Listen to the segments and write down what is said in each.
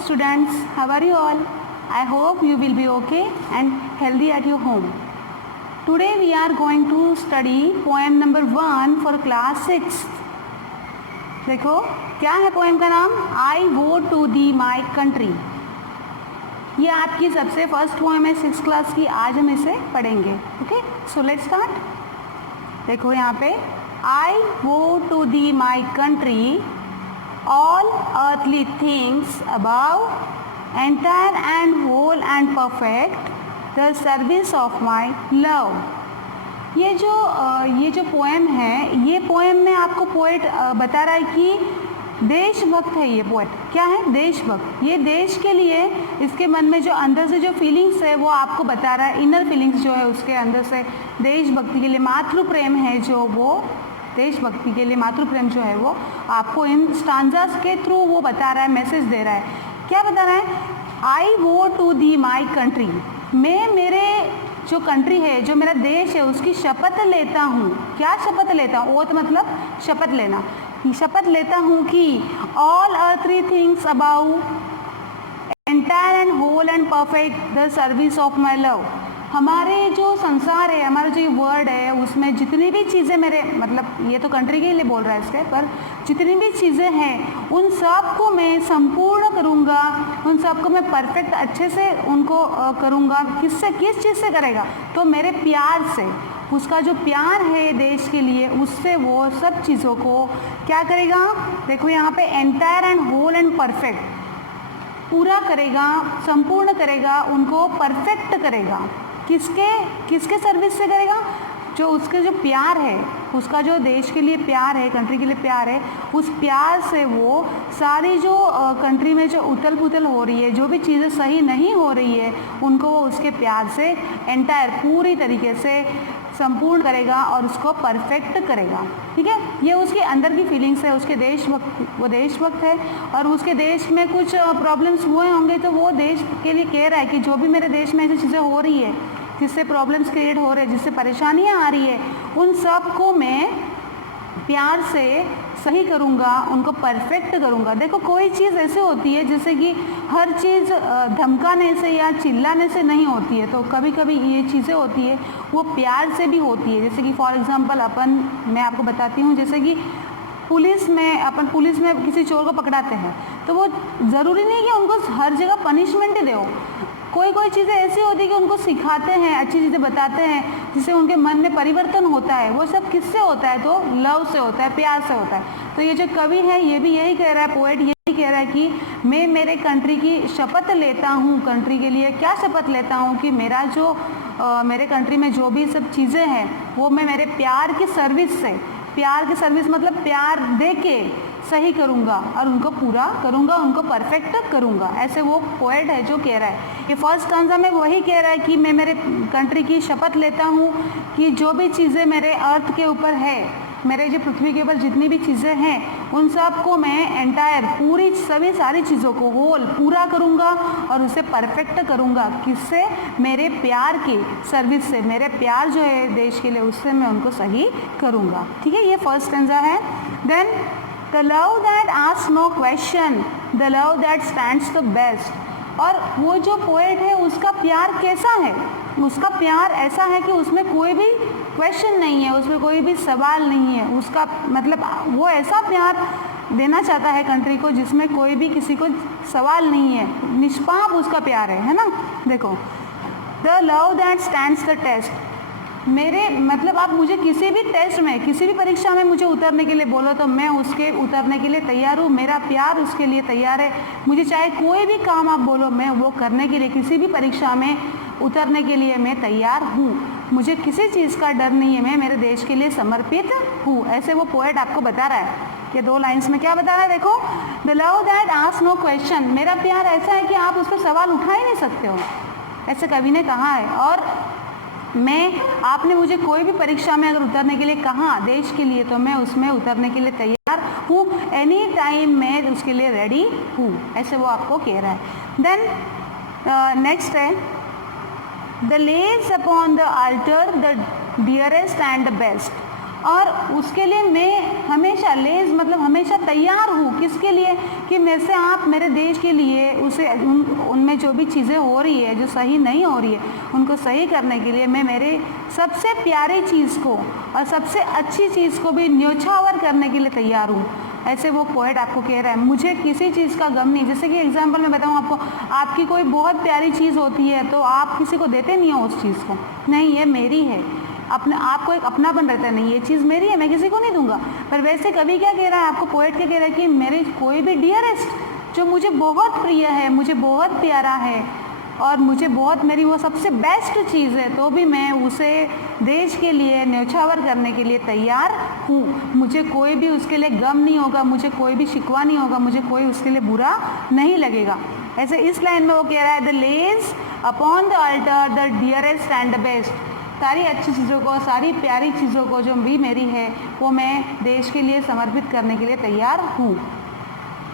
students, how are you all? I hope you will be okay and healthy at your home. Today we are going to study poem number 1 for class 6. देखो क्या है poem का नाम? I vote to the my country. ये आपकी सबसे first poem है 6th class की. आज हम इसे पढ़ेंगे. Okay, so let's start. देखो यहाँ पे I vote to the my country, all earthly things above, entire and whole and perfect, the service of my love. ये जो पोएम है, ये पोएम में आपको पोएट बता रहा है कि देशभक्त है. ये पोएट क्या है? देशभक्त. ये देश के लिए इसके मन में जो अंदर से जो फीलिंग्स है वो आपको बता रहा है. इनर फीलिंग्स जो है उसके अंदर से देशभक्ति के लिए मातृ प्रेम है जो वो देशभक्ति के लिए मातृ प्रेम जो है वो आपको इन स्टांजास के थ्रू वो बता रहा है, मैसेज दे रहा है. क्या बता रहा है? I vote to the my country. मैं मेरे जो कंट्री है, जो मेरा देश है, उसकी शपथ लेता हूँ. क्या शपथ लेता हूँ? ओथ मतलब शपथ लेना. शपथ लेता हूँ कि all earthly things above, entire and whole and perfect, the service of my love. हमारे जो संसार है, हमारा जो ये वर्ड है, उसमें जितनी भी चीज़ें मेरे मतलब ये तो कंट्री के लिए बोल रहा है इसके, पर जितनी भी चीज़ें हैं उन सब को मैं संपूर्ण करूँगा, उन सब को मैं परफेक्ट अच्छे से उनको करूँगा. किससे? किस चीज़ से करेगा? तो मेरे प्यार से. उसका जो प्यार है देश के लिए, उससे वो सब चीज़ों को क्या करेगा? देखो यहाँ पे entire and whole and perfect, पूरा करेगा, संपूर्ण करेगा, उनको परफेक्ट करेगा. किसके सर्विस से करेगा? जो उसके जो प्यार है, उसका जो देश के लिए प्यार है, कंट्री के लिए प्यार है, उस प्यार से वो सारी जो कंट्री में जो उथल पुथल हो रही है, जो भी चीज़ें सही नहीं हो रही है, उनको वो उसके प्यार से एंटायर पूरी तरीके से संपूर्ण करेगा और उसको परफेक्ट करेगा. ठीक है, ये उसके अंदर की फीलिंग्स है. उसके देशभक्त, वो देशभक्त है और उसके देश में कुछ प्रॉब्लम्स हुए होंगे तो वो देश के लिए कह रहा है कि जो भी मेरे देश में ऐसी चीज़ें हो रही है, जिससे प्रॉब्लम्स क्रिएट हो रहे हैं, जिससे परेशानियां आ रही है, उन सब को मैं प्यार से सही करूँगा, उनको परफेक्ट करूँगा. देखो कोई चीज़ ऐसी होती है जैसे कि हर चीज़ धमकाने से या चिल्लाने से नहीं होती है, तो कभी कभी ये चीज़ें होती है वो प्यार से भी होती है. जैसे कि फॉर एग्जांपल मैं आपको बताती हूँ, जैसे कि पुलिस में किसी चोर को पकड़ाते हैं तो वो ज़रूरी नहीं कि उनको हर जगह पनिशमेंट ही दो. कोई चीज़ें ऐसी होती है कि उनको सिखाते हैं, अच्छी चीज़ें बताते हैं, जिससे उनके मन में परिवर्तन होता है. वो सब किससे होता है? तो लव से होता है, प्यार से होता है. तो ये जो कवि है ये भी यही कह रहा है, पोएट यही कह रहा है कि मैं मेरे कंट्री की शपथ लेता हूँ. कंट्री के लिए क्या शपथ लेता हूँ? कि मेरा जो मेरे कंट्री में जो भी सब चीज़ें हैं वो मैं मेरे प्यार की सर्विस से, प्यार की सर्विस मतलब प्यार दे के सही करूँगा और उनको पूरा करूँगा, उनको परफेक्ट करूँगा. ऐसे वो पोएट है जो कह रहा है. ये फर्स्ट स्टांजा में वही कह रहा है कि मैं मेरे कंट्री की शपथ लेता हूँ कि जो भी चीज़ें मेरे अर्थ के ऊपर है, मेरे जो पृथ्वी के ऊपर जितनी भी चीज़ें हैं, उन सब को मैं एंटायर पूरी सभी सारी चीज़ों को होल पूरा करूँगा और उसे परफेक्ट करूँगा. किससे? मेरे प्यार की सर्विस से. मेरे प्यार जो है देश के लिए, उससे मैं उनको सही करूँगा. ठीक है, ये फर्स्ट स्टैंजा है. Then the love that asks no question, the love that stands the best. और वो जो पोएट है उसका प्यार कैसा है? उसका प्यार ऐसा है कि उसमें कोई भी क्वेश्चन नहीं है, उसमें कोई भी सवाल नहीं है. उसका मतलब वो ऐसा प्यार देना चाहता है कंट्री को जिसमें कोई भी किसी को सवाल नहीं है, निष्पाप उसका प्यार है ना. देखो the love that stands the test. मेरे मतलब आप मुझे किसी भी टेस्ट में, किसी भी परीक्षा में मुझे उतरने के लिए बोलो तो मैं उसके उतरने के लिए तैयार हूँ. मेरा प्यार उसके लिए तैयार है. मुझे चाहे कोई भी काम आप बोलो, मैं वो करने के लिए, किसी भी परीक्षा में उतरने के लिए मैं तैयार हूँ. मुझे किसी चीज़ का डर नहीं है, मैं मेरे देश के लिए समर्पित हूँ. ऐसे वो पोएट आपको बता रहा है. ये 2 लाइन्स में क्या बता रहा है? देखो the love that asks no question. मेरा प्यार ऐसा है कि आप उस पर सवाल उठा ही नहीं सकते हो, ऐसे कवि ने कहा है. और आपने मुझे कोई भी परीक्षा में अगर उतरने के लिए कहा देश के लिए, तो मैं उसमें उतरने के लिए तैयार हूँ. एनी टाइम मैं उसके लिए रेडी हूँ. ऐसे वो आपको कह रहा है. देन नेक्स्ट है the ledge upon the alter the dearest and the best. और उसके लिए मैं हमेशा लेज मतलब हमेशा तैयार हूँ। किसके लिए? कि मेरे से आप मेरे देश के लिए उसे उनमें जो भी चीज़ें हो रही है जो सही नहीं हो रही है उनको सही करने के लिए मैं मेरे सबसे प्यारी चीज़ को और सबसे अच्छी चीज़ को भी न्योछावर करने के लिए तैयार हूँ। ऐसे वो पोएट आपको कह रहा है। मुझे किसी चीज़ का गम नहीं। जैसे कि एग्जांपल मैं बताऊँ आपको, आपकी कोई बहुत प्यारी चीज़ होती है तो आप किसी को देते नहीं हो उस चीज़ को, नहीं ये मेरी है, अपने आपको एक अपनापन रहता है, नहीं ये चीज़ मेरी है, मैं किसी को नहीं दूंगा। पर वैसे कवि क्या कह रहा है आपको, पोएट क्या कह रहा है कि मेरे कोई भी डियरेस्ट जो मुझे बहुत प्रिय है, मुझे बहुत प्यारा है और मुझे बहुत मेरी वो सबसे बेस्ट चीज़ है, तो भी मैं उसे देश के लिए न्योछावर करने के लिए तैयार हूँ। मुझे कोई भी उसके लिए गम नहीं होगा, मुझे कोई भी शिकवा नहीं होगा, मुझे कोई उसके लिए बुरा नहीं लगेगा। ऐसे इस लाइन में वो कह रहा है, the ledge upon the alter the dearest and the best. सारी अच्छी चीज़ों को, सारी प्यारी चीज़ों को जो भी मेरी है वो मैं देश के लिए समर्पित करने के लिए तैयार हूँ।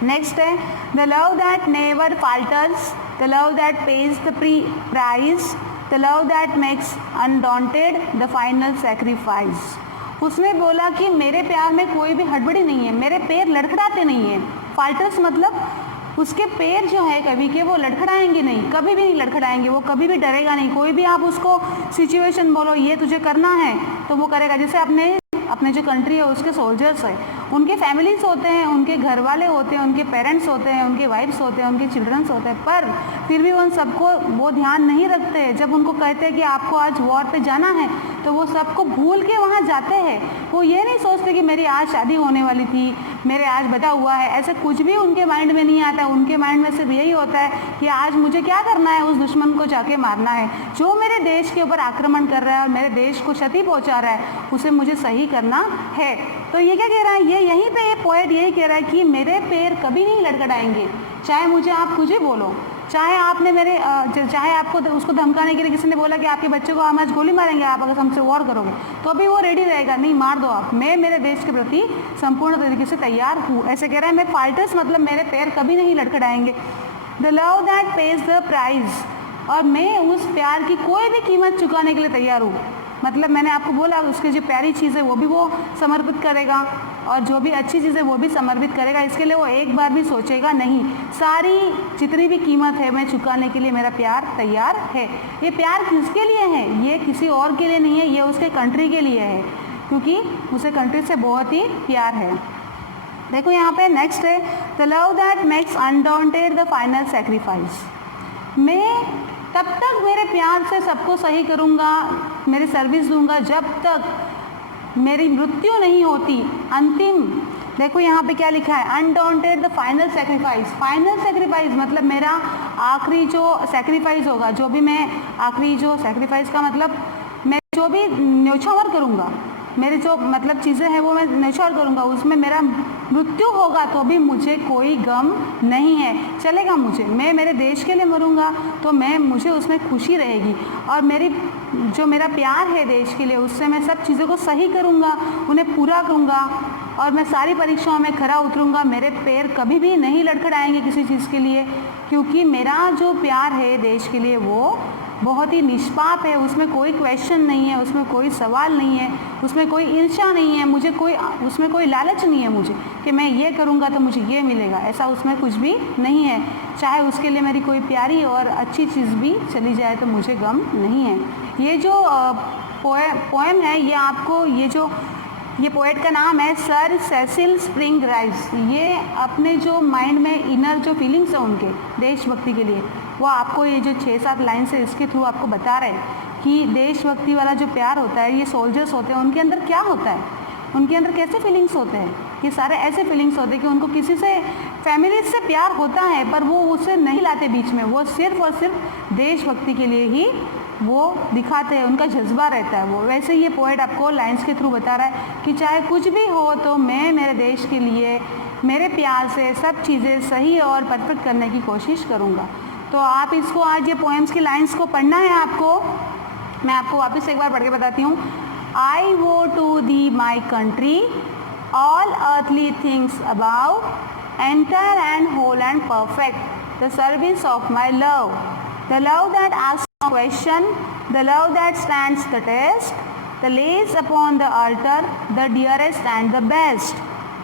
नेक्स्ट है, the love that never falters, the love that pays the price, the love that makes undaunted the final sacrifice. उसने बोला कि मेरे प्यार में कोई भी हड़बड़ी नहीं है, मेरे पैर लड़खड़ाते नहीं है। फाल्टर्स मतलब उसके पैर जो है कवि के वो लड़खड़ाएंगे नहीं, कभी भी नहीं लड़खड़ाएंगे, वो कभी भी डरेगा नहीं। कोई भी आप उसको सिचुएशन बोलो ये तुझे करना है तो वो करेगा। जैसे अपने जो कंट्री है उसके सोल्जर्स है, उनके फैमिलीज होते हैं, उनके घर वाले होते हैं, उनके पेरेंट्स होते हैं, उनके वाइफ्स होते हैं, उनके चिल्ड्रंस होते हैं, पर फिर भी उन सबको वो ध्यान नहीं रखते। जब उनको कहते हैं कि आपको आज वॉर पे जाना है तो वो सबको भूल के वहाँ जाते हैं। वो ये नहीं सोचते कि मेरी आज शादी होने वाली थी, मेरे आज बचा हुआ है, ऐसे कुछ भी उनके माइंड में नहीं आता। उनके माइंड में सिर्फ यही होता है कि आज मुझे क्या करना है, उस दुश्मन को जाके मारना है जो मेरे देश के ऊपर आक्रमण कर रहा है और मेरे देश को क्षति पहुंचा रहा है, उसे मुझे सही करना है। तो ये क्या कह रहा है, ये यहीं पे ये पोएट यही कह रहा है कि मेरे पैर कभी नहीं लड़खड़ाएंगे, चाहे मुझे आप कुछ ही बोलो, चाहे आपने चाहे आपको उसको धमकाने के लिए किसी ने बोला कि आपके बच्चे को हम आज गोली मारेंगे आप अगर हमसे वॉर करोगे, तो अभी वो रेडी रहेगा, नहीं मार दो आप, मैं मेरे देश के प्रति संपूर्ण तरीके से तैयार हूँ। ऐसे कह रहा है, मैं फाल्टर्स मतलब मेरे पैर कभी नहीं लड़खड़ाएंगे। The love that pays the price, और मैं उस प्यार की कोई भी कीमत चुकाने के लिए तैयार हूँ। मतलब मैंने आपको बोला उसकी जो प्यारी चीज़ है वो भी वो समर्पित करेगा और जो भी अच्छी चीज़ है वो भी समर्पित करेगा। इसके लिए वो एक बार भी सोचेगा नहीं, सारी जितनी भी कीमत है मैं चुकाने के लिए मेरा प्यार तैयार है। ये प्यार किसके लिए है? ये किसी और के लिए नहीं है, ये उसके कंट्री के लिए है, क्योंकि उसे कंट्री से बहुत ही प्यार है। देखो यहाँ पे नेक्स्ट है, the love that makes undaunted the final sacrifice. मैं तब तक मेरे प्यार से सबको सही करूँगा, मेरी सर्विस दूंगा जब तक मेरी मृत्यु नहीं होती। अंतिम देखो यहाँ पे क्या लिखा है, undaunted the final sacrifice. Final sacrifice मतलब मेरा आखिरी जो सेक्रीफाइस होगा, जो भी मैं आखिरी जो सेक्रीफाइस का मतलब मैं जो भी न्योछावर करूँगा, मेरे जो मतलब चीज़ें हैं वो मैं न्योछावर करूँगा, उसमें मेरा मृत्यु होगा तो भी मुझे कोई गम नहीं है, चलेगा मुझे, मैं मेरे देश के लिए मरूँगा तो मुझे उसमें खुशी रहेगी और जो मेरा प्यार है देश के लिए उससे मैं सब चीज़ों को सही करूँगा, उन्हें पूरा करूँगा और मैं सारी परीक्षाओं में खरा उतरूँगा। मेरे पैर कभी भी नहीं लड़खड़ाएंगे किसी चीज़ के लिए, क्योंकि मेरा जो प्यार है देश के लिए वो बहुत ही निष्पाप है, उसमें कोई क्वेश्चन नहीं है, उसमें कोई सवाल नहीं है, उसमें कोई ईर्ष्या नहीं है, उसमें कोई लालच नहीं है मुझे कि मैं ये करूँगा तो मुझे ये मिलेगा, ऐसा उसमें कुछ भी नहीं है। चाहे उसके लिए मेरी कोई प्यारी और अच्छी चीज़ भी चली जाए तो मुझे गम नहीं है। ये जो पोएम है ये आपको ये पोएट का नाम है सर सेसिल स्प्रिंग राइस। ये अपने जो माइंड में इनर जो फीलिंग्स है उनके देशभक्ति के लिए वो आपको ये जो 6-7 लाइन से इसके थ्रू आपको बता रहे हैं कि देशभक्ति वाला जो प्यार होता है, ये सोल्जर्स होते हैं उनके अंदर क्या होता है, उनके अंदर कैसे फीलिंग्स होते हैं। ये सारे ऐसे फीलिंग्स होते हैं कि उनको किसी से फैमिली से प्यार होता है पर वो उसे नहीं लाते बीच में, वो सिर्फ और सिर्फ देशभक्ति के लिए ही वो दिखाते हैं, उनका जज्बा रहता है वो। वैसे ये पोएट आपको लाइंस के थ्रू बता रहा है कि चाहे कुछ भी हो तो मैं मेरे देश के लिए मेरे प्यार से सब चीज़ें सही और परफेक्ट करने की कोशिश करूँगा। तो आप इसको आज ये पोएम्स की लाइंस को पढ़ना है आपको। मैं आपको वापस एक बार पढ़ के बताती हूँ। I vow to the my country all earthly things above entire and whole and perfect the service of my love, the love that asks question, the love that stands the test, the lays upon the altar, the dearest and the best,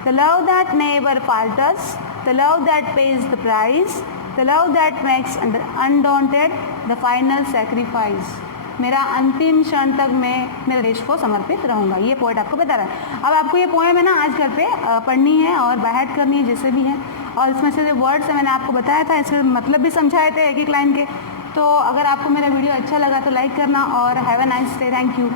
the love that never falters, the love that pays the price, the love that makes undaunted, the final sacrifice. मेरा अंतिम क्षण तक मैं मेरे देश को समर्पित रहूँगा, ये पोएट आपको बता रहा है। अब आपको ये पोएम है ना आज घर पे पढ़नी है और बाहर करनी है जैसे भी है, और इसमें से जो वर्ड्स है मैंने आपको बताया था, इसके मतलब भी समझाए थे एक एक लाइन के। तो अगर आपको मेरा वीडियो अच्छा लगा तो लाइक करना और have a nice day. Thank you.